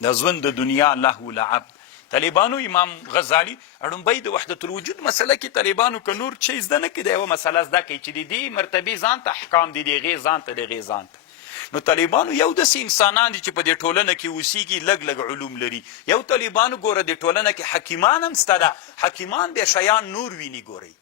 د ژوند د دنیا لهو لعب. طالبانو امام غزالی اړومبی د وحدت الوجود مسله کې طالبانو که نور شی زده نه کړي د یوه مسله زده کوي چې د دې مرتبې ځان ته احکام دي، د هغې ځان ته، د هغې ځان ته. نو طالبانو یو داسې انسانان دي چې په دې ټولنه کې اوسیږي، لږ لږ علوم لري. یو طالبانو ګوره د ټولنه کې حکیمان هم شته ده، حکیمان بیا شیان نور ویني. ګورئ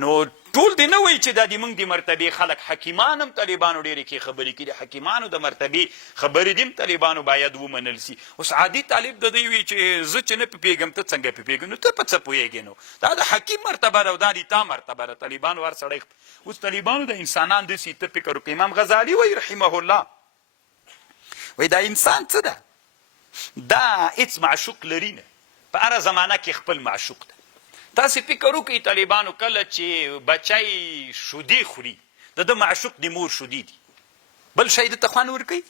نو ټول دې نه وایي چې دا د موږ د مرتبې خلک، حکیمان هم طالبانو ډېرې کې خبرې کړي، حکیمانو د مرتبې خبرې دې هم طالبانو باید ومنل سي. اوس عادي طالب د دوی وي چې زه چې نه پوهېږم ته څنګه پوهېږې، نو ته په څه پوهېږې؟ نو دا د حکیم مرتبه ده او دا د تا مرتبه ده. طالبانو هر سړی اوس طالبانو د انسانان داسې ته فکر وکړي. امام غزالي وایي رحمه الله، وایي دا انسان څه ده؟ دا هېڅ معشوق لري نه، په هره زمانه کې خپل معشوق ده. تاسې فکر وکړئ طالبانو کله چې بچی شودې خوري، د ده معشوق د مور شودې دي، بل شی دته خوند ورکوي؟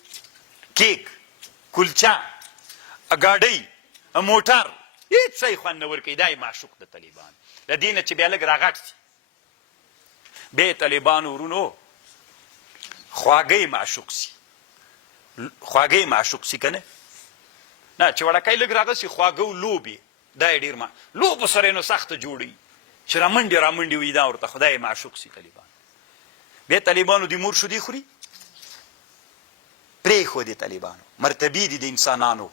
کیک، کلچه، ګاډۍ، موټر، هېڅ شی خوند نه ورکوي. دا یې معشوق د طالبانو. له دې نه چې بیا لږ راغټ سي بیا طالبانو ورونو خواږی معشوق سي، خواږی معشوق سي که نه؟ نه چې وړکی لږ راغه سي خواږه و لوبې، دا یې ډېر لوبو سره یې نو سخته جوړوي چې رامنډې رامنډې وي، دا ورته خدای معشوق سي طالبان. بیا طالبانو د مور شودې خوري، پرېښودې طالبانو مرتبې دي د انسانانو،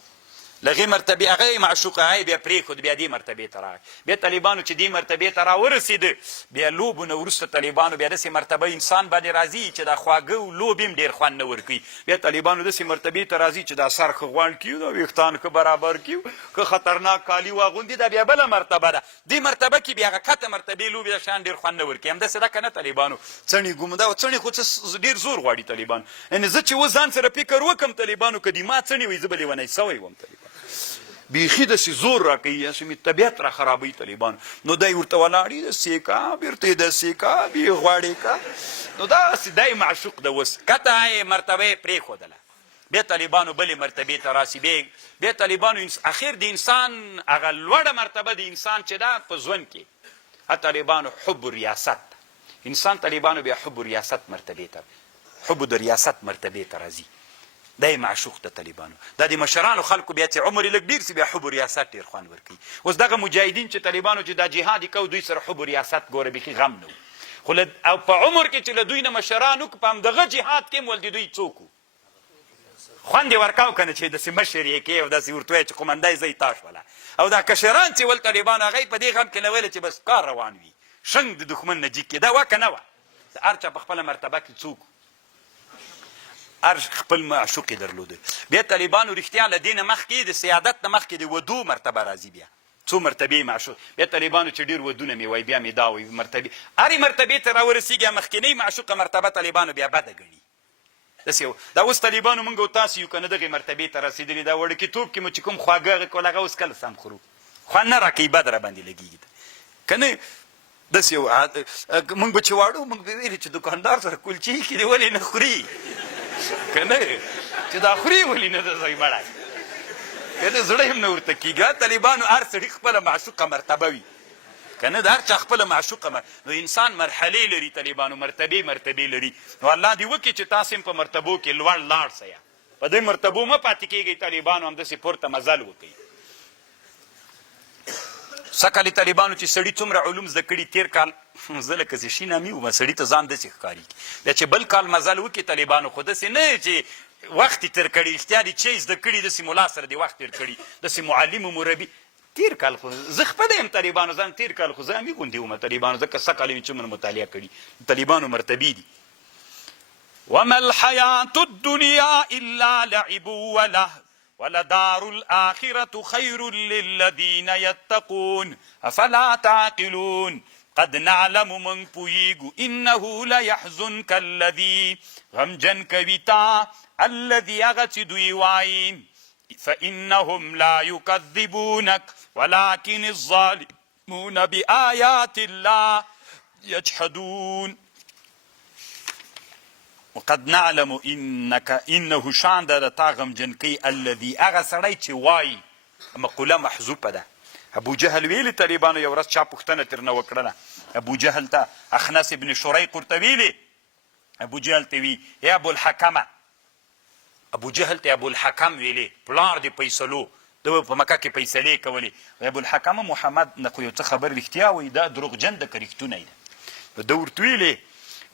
له هغې مرتبې هغه یې معشوق، هغه یې بیا پرېښود، بیا دې مرتبې ته راغی. بیا طالبانو چې دې مرتبې ته راورسېده، بیا لوبو نه وروسته طالبانو بیا داسې مرتبه انسان باندې راځي چې دا خواږه و لوبې هم ډېر خوند نه ورکوي. بیا طالبانو داسې مرتبې ته راځي چې دا سر ښه غوړ کړي، دا ویښتان ښه برابر کړي، که خطرناک کالي واغوندي، دا بیا بله مرتبه ده. دې مرتبه کې بیا هغه کته مرتبې لوبې دا شیان ډېر خوند نه ورکوي. همداسې ده که نه طالبانو؟ څڼې ګومده، څڼې خو څه ډېر زور غواړي طالبانو. یعنې زه چې اوس ځان سره فکر وکړم طالبانو که د ما څڼې وي زه به لیونی سوی وم طالبانو، بیخي داسې زور راکوي، داسې مې طبیعت را خرابوي طالبانو. نو دی ورته ولاړي داسې کا، بیرته یې داسې کا، بیا یې غواړې کا، نو داسې دی معشوق ده. اوس کته یې مرتبه یې پرېښودله، بیا طالبانو بلې مرتبې ته راسي. بیا طالبانو اخر د انسان هغه لوړه مرتبه د انسان چې ده په ژوند کې طالبانو حب ریاست، انسان طالبانو بیا حب ریاست مرتبې ته، حب د ریاست مرتبې ته راځي. دا یې معشوق د طالبانو. دا د مشرانو خلکو بیا چې عمر یې لږ ډېر سي بیا حب ریاست ډېر خوند ورکوي. اوس دغه مجاهدین چې طالبانو چې دا جهاد یې کو، دوی سره حب ریاست ګوره بیخي غم نه و، خو او په عمر کې چې له دوی نه مشران وکړو، په همدغه جهاد کې هم ول د دوی څوک و خوند یې ورکاو که نه، چې داسې مشر یې کې او داسې ورته وایي چې قومنده یې زه یې تا شوله. او دا کشران چې ول طالبانو هغه یې په دې غم کې نه ویله چې بس کار روان وي، شنګ د دښمن نه جګ کې. دا وه که نه وه؟ هر چا په خپله مرتبه کې څوک هر خپل معشوق یې درلوده. بیا طالبانو رښتیا له دې نه مخکې د سیادت نه مخکې د ودو مرتبه راځي. بیا څو مرتبې معشوق، بیا طالبانو چې ډېر ودونه مې وایي بیا مې دا وایي مرتبې، هرې مرتبې ته راورسېږي مخکینۍ معشوقه مرتبه طالبانو بیا بده ګڼي. داسې دا اوس طالبانو موږ او تاسو یو که نه دغې مرتبې ته رسېدلي، دا وړکېتوب کې مو چې کوم خواږه هغه کول هغه اوس کله سم خورو، خوند نه راکوي، بد را باندې لګېږي که نه. داسې موږ به چې واړو موږ به ویلې چې دوکاندار سره کلچې کړي ولې نه خوري که نه، چې دا خوري ولې نه ده زوی مړی که نه، زړه هم نه ورته کېږي. طالبانو هر سړي خپله معشوقه مرتبه وي که نه، د هر چا خپله معشوقه نو انسان مرحلې لري طالبانو، مرتبې لري. نو الله دې وکړي چې تاسې هم په مرتبو کې لوړ لاړ سئ، په دې مرتبو مه پاتې کېږئ. طالبانو همداسې پورته مزل وکړئ. سږکال طالبانو چې سړي څومره علوم زده کړي، تېر کال زه لکه چې شي نامي وم، سړي ته ځان داسې ښکارېږي. بیا چې بل کال مزل وکړي طالبانو، خو داسې نه چې وخت یې تېر کړي، رښتیا دې چې زده کړي داسې ملا سره دې وخت تېر کړي، داسې معلم و مربي. تېر کال خو زه خپله یم طالبانو، ځان تېر کال خو زه همي غوندې وم طالبانو، ځکه سږکال مې څومره مطالعه کړي. طالبانو مرتبې دي. وما الحیاة الدنیا الا لعب ولهو ولدار الآخرة خير للذين يتقون أفلا تعقلون. قد نعلم من پویگو انه لیحزنک الذی غمجن کویتا الذی اغت دوی وائی فإنهم لا يكذبونك ولكن الظالمون بآيات الله يجحدون. وقد نعلم انه شان د تا غمجن کوي الذي اغه سړی چې وایي، مقوله محذوفه ده. ابو جهل ویلي طالبانو یو ورځ چا پوښتنه ترنه وکړله ابو جهل ته، اخنس ابن شریق ورته ویلي، ابو جهل ته وی یا ابو الحکمه ابو جهل ته ابو الحکم ویلې پلار د فیصلو د په مکه کې فیصلې کولې ابو الحکم محمد نه خو یو څه خبر رښتیا وایي دا دروغجن ده که رښتونی ده ده ورته ویلې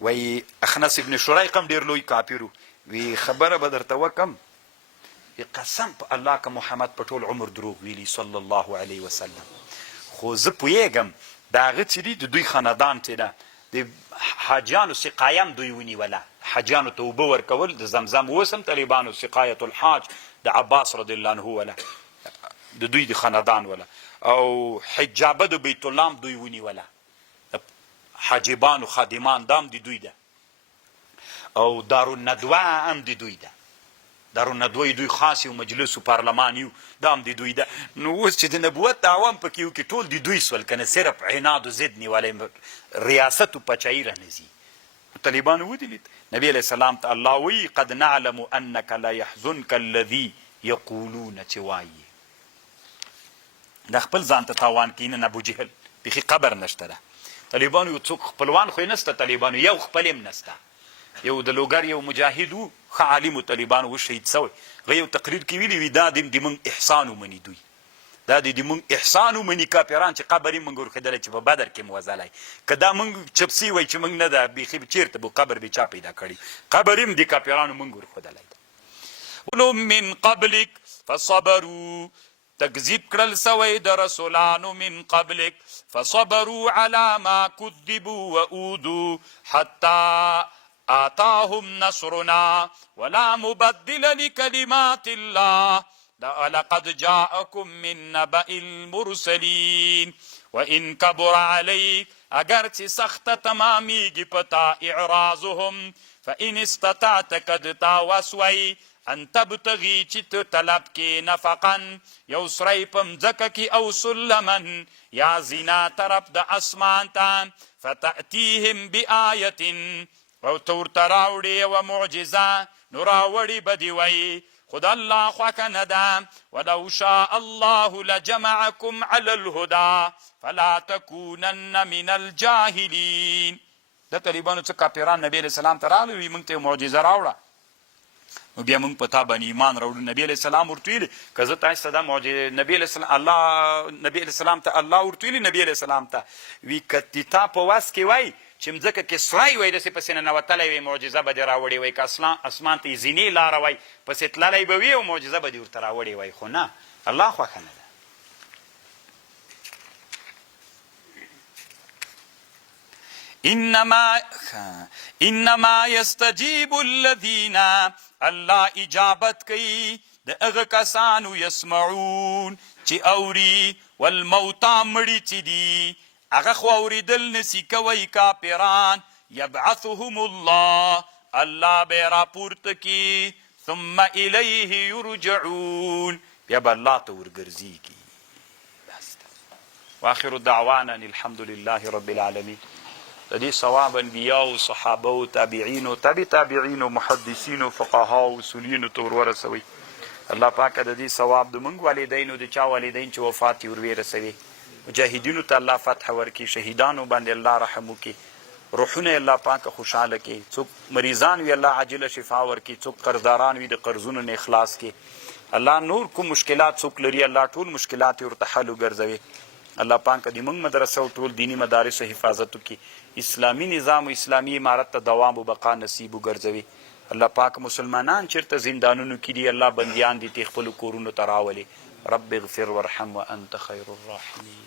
وایي اخنس ابن شریق هم ډېر لوی کافر وی خبره به درته وکم قسم په الله که محمد په ټول عمر دروغ ویلي صلی الله علیه وسلم خو زه پوهېږم د هغه چې دي د دوی خاندان چې ده د حاجیانو سقایم دوی ونیوله حاجیانو ته اوبه ورکول د زمزم اوس هم طالبانو سقایت الحاج د عباس رضی الله عنه وله د دوی د خاندان وله او حجابه د بیت الله هم دوی ونیوله حاجبانو خادمان دا هم د دوی ده او دارالندوه هم د دوی ده دارالندوه دوی خاص یو مجلس و پارلمان یو دا هم د دوی ده نو اوس چې د نبوت دعوا هم پکې وکړي ټول د دوی سول که نه صرف عناد و ضد نیولی ریاست و پچایي رانځي طالبانو ودلید نبی علیه السلام ته الله وایي قد نعلم انک لا یحزنک الذي یقولون چې وایي دا خپل ځان ته تاوان کوي نن ابوجهل بیخي قبر نشته ده طالبانو یو څوک خپلوان خو یې نسته طالبانو یو خپل هم نسته یو د لوګر یو مجاهد و ښه عالم و طالبانو و شهید سوی هغه یو تقریر کې ویلي وي دا د موږ احسان ومني دوی دا د موږ احسان ومني کافران چې قبر یې موږ ورښودلی چې په بدر کې مو وځلی که دا موږ چپسي وای چې موږ نه ده بیخي چېرته به قبر به چا پیدا کړي قبر هم د کافرانو موږ ورښودلی ده ولو من قبلک فصبروا تکذیب کړل سوی د رسولانو من قبلک فصبروا على ما کذبوا واودوا حتی آتاهم نصرنا ولا مبدل لكلمات الله لقد جاءكم من نبأ المرسلين وإن كبر عليك اگر چې سخت تمامیږي پتا اعراضهم فإن استطعت کدتا وسوی ان تبتغي چې ته طلب کې نفقا یو سری په مځکه کې او سلمن یا زینا طرف د اسمان ته فتأتیهم بآیة او ته ورته راوړې یوه معجزه نو راوړې به دې وایي خو د الله خوښه نه ده ولو شاء الله لجمعکم علی الهدى فلا تکونن من الجاهلین د طالبانو څه کافران نبی علیه السلام ته راغلي وي موږ ته یو معجزه راوړه نو بیا موږ په تا باندې ایمان راوړو نبی علیه السلام ورته ویلي که زه تاسو ته دا معجزه نبی علیه السلام ته الله ورته ویلي نبی علیه السلام ته وي که د تا په وس کې وای چې مځکه کې سرای وای داسې پسې ننوتلی وي معجزه به دې راوړې وای که اسمان ته یې زینې لاره وای پسې تللی به وي او معجزه به دې ورته راوړې وای خو نه الله خوښه نه ده انما یستجیب الذین الله اجابت کوي د هغه کسانو یسمعون چې اوري والموتا مړي چې دي هغه خو اورېدل نسي کوی کافران یبعثهم الله الله به یې راپورته کي ثم الیه یرجعون بیا به الله ته ورګرځېږي بس واخر دعوانا الحمد لله رب العالمین د دې ثواب انبیاو صحابو تابعینو تابع تابعینو محدثینو فقهاو اصولینو ته ور ورسوي الله پاکه د دې ثواب د موږ والدینو د چا والدین چې وفات یې ور ویرسوي مجاهدینو ته الله فتح ورکړي شهیدانو باندې الله رحم وکړي روحونه الله پاکه خوشحاله کړي څوک مریضان وي الله عاجله شفا ورکړي څوک قرضداران وي د قرضونو نه اخلاص کړي الله نور کوم مشکلات څوک لري الله ټول مشکلات یې ورته حل وګرځوي الله پاکه د موږ مدرسه او ټول دیني مدارسو حفاظت وکړي اسلامي نظام و اسلامي امارت ته دوام و بقا نصیب وګرځوي الله پاک مسلمانان چیرته زندانونو کې دي الله بندیان دي تی خپلو کورونو ته راولي رب اغفر وارحم وانت خیر الراحمین